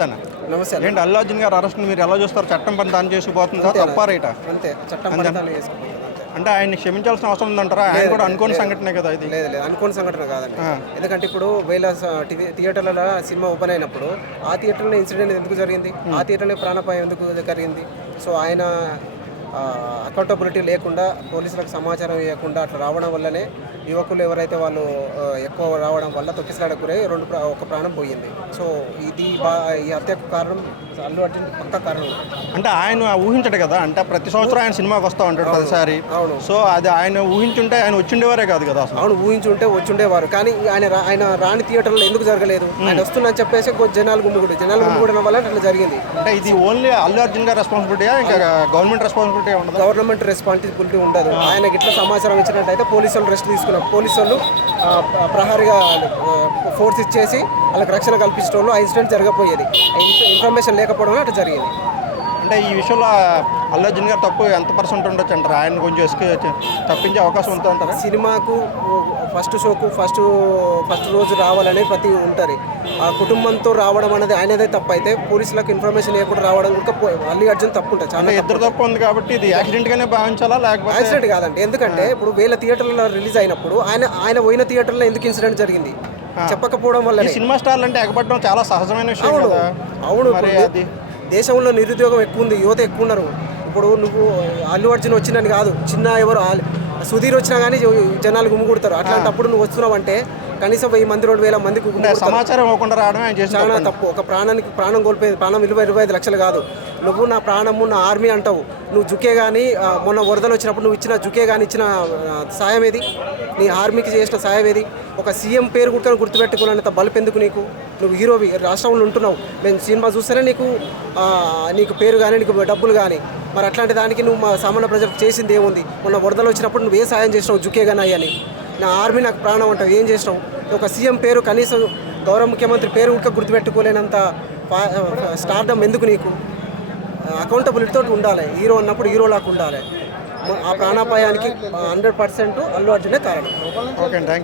నమస్తే. ఏంటి అల్లు అర్జున్ గారు అరెస్ట్ మీరు ఎలా చూస్తారు? చట్టం పని దాన్ని చేసుకుపోతుందా తప్ప రైటా? అంతే చట్టం పడతాను చేసుకుంటాను అంతే. అంటే ఆయన్ని క్షమించాల్సిన అవసరం ఉందంటారా? ఆయన కూడా అనుకోని సంఘటనే కదా ఇది. లేదు అనుకోని సంఘటన కాదండి. ఎందుకంటే ఇప్పుడు వేల థియేటర్లలో సినిమా ఓపెన్ అయినప్పుడు ఆ థియేటర్లో ఇన్సిడెంట్ ఎందుకు జరిగింది, ఆ థియేటర్లో ప్రాణాపాయం ఎందుకు జరిగింది? సో ఆయన అకౌంటబిలిటీ లేకుండా పోలీసులకు సమాచారం ఇవ్వకుండా అట్లా రావడం వల్లనే యువకులు ఎవరైతే వాళ్ళు ఎక్కువ రావడం వల్ల తొక్కిసలాడకు గురై ఒక ప్రాణం పోయింది. సో ఈ హత్యకు కారణం అల్లు అర్జున్ పక్కా కారణం. అంటే ఆయన ఊహించడు కదా, అంటే ప్రతి సంవత్సరం ఆయన సినిమాకి వస్తూ ఉంటాడు ప్రతిసారి. అవును. సో అది ఆయన ఊహించుంటే ఆయన వచ్చిండేవారే కాదు కదా అసలు. అవును, ఊహించుంటే వచ్చిండేవారు. కానీ ఆయన రాని థియేటర్లో ఎందుకు జరగలేదు? ఆయన వస్తుందని చెప్పేసి జనాలు గుమ్ముగూడడం వల్ల అట్లా జరిగింది. అంటే ఇది ఓన్లీ అల్లు అర్జున్ గారి రెస్పాన్సిబిలిటీయా, ఇంకా గవర్నమెంట్ రెస్పాన్సిబిలిటీ ఉండదు? గవర్నమెంట్ రెస్పాన్సిబిలిటీ ఉండదు. ఆయనకి ఇట్లా సమాచారం ఇచ్చినట్టయితే పోలీసు వాళ్ళు రెస్ట్ తీసుకున్నారు. పోలీసు వాళ్ళు ప్రహారీగా ఫోర్స్ ఇచ్చేసి వాళ్ళకి రక్షణ కల్పించడం వల్ల ఆ ఇన్సిడెంట్ జరగపోయేది. ఇన్ఫర్మేషన్ లేకపోవడం అట్లా జరిగింది. అంటే ఈ విషయంలో అల్లు అర్జున్ గారు తప్పు ఎంత పర్సెంట్ ఉండొచ్చు అంటారు? ఆయన కొంచెం తప్పించే అవకాశం ఉంటుంది అంటారా? సినిమాకు ఫస్ట్ షోకు ఫస్ట్ రోజు రావాలనే ప్రతి ఉంటుంది. ఆ కుటుంబంతో రావడం అనేది ఆయనదే తప్పు. అయితే పోలీసులకు ఇన్ఫర్మేషన్ ఇవ్వకుండా రావడం కూడా అల్లు అర్జున్ తప్పు ఉంటుంది. చాలా ఇద్దరు తప్పు ఉంది కాబట్టి ఇది యాక్సిడెంట్ గానే భావించాలా లేకపోతే? యాక్సిడెంట్ కాదండి. ఎందుకంటే ఇప్పుడు వేల థియేటర్లలో రిలీజ్ అయినప్పుడు ఆయన పోయిన థియేటర్లో ఎందుకు ఇన్సిడెంట్ జరిగింది చెప్పకపోవడం వల్ల. సినిమా స్టార్లు అంటే ఎగబడడం చాలా సహజమైన విషయం కదా. అవును. మరి అది దేశంలో నిరుద్యోగం ఎక్కువ ఉంది, యువత ఎక్కువ ఉన్నారు. ఇప్పుడు నువ్వు అల్లు అర్జున్ వచ్చిందని కాదు, చిన్న ఎవరు సుధీర్ వచ్చినా కానీ జనాలు గుమ్ముకూడతారు. అట్లాంటప్పుడు నువ్వు వస్తున్నావు అంటే కనీసం 1000 మంది 2000 మందికి సమాచారం ఇవ్వకుండా రావడం చాలా తప్పు. ఒక ప్రాణం కోల్పోయేది, ప్రాణం విలువ 25 లక్షలు కాదు. నువ్వు నా ప్రాణము నా ఆర్మీ అంటావు. నువ్వు జుకే కానీ మొన్న వరదలు వచ్చినప్పుడు నువ్వు ఇచ్చిన జుకే కానీ ఇచ్చిన సాయం ఏది? నీ ఆర్మీకి చేసిన సాయం ఏది? ఒక సీఎం పేరు కూడా గుర్తుపెట్టుకోవాలంత బలుపు ఎందుకు నీకు? నువ్వు హీరోవి, రాష్ట్రంలో ఉంటున్నావు. మేము సినిమా చూస్తేనే నీకు పేరు కానీ నీకు డబ్బులు కానీ. మరి అట్లాంటి దానికి నువ్వు మా సామాన్య ప్రజలకు చేసింది ఏముంది? మొన్న వరదలు వచ్చినప్పుడు నువ్వు ఏ సాయం చేసినావు? జుకే కానీ అయ్యని. నా ఆర్మీ నాకు ప్రాణం అంటావు, ఏం చేసినావు? ఒక సీఎం పేరు, కనీసం గౌరవ ముఖ్యమంత్రి పేరు కూడా గుర్తుపెట్టుకోలేనంత స్టార్డమ్ ఎందుకు నీకు? అకౌంటబిలిటీతో ఉండాలి. హీరో అన్నప్పుడు హీరోలాగా ఉండాలి. ఆ ప్రాణాపాయానికి 100% అల్లు అర్జునే కారణం. Okay, thank you.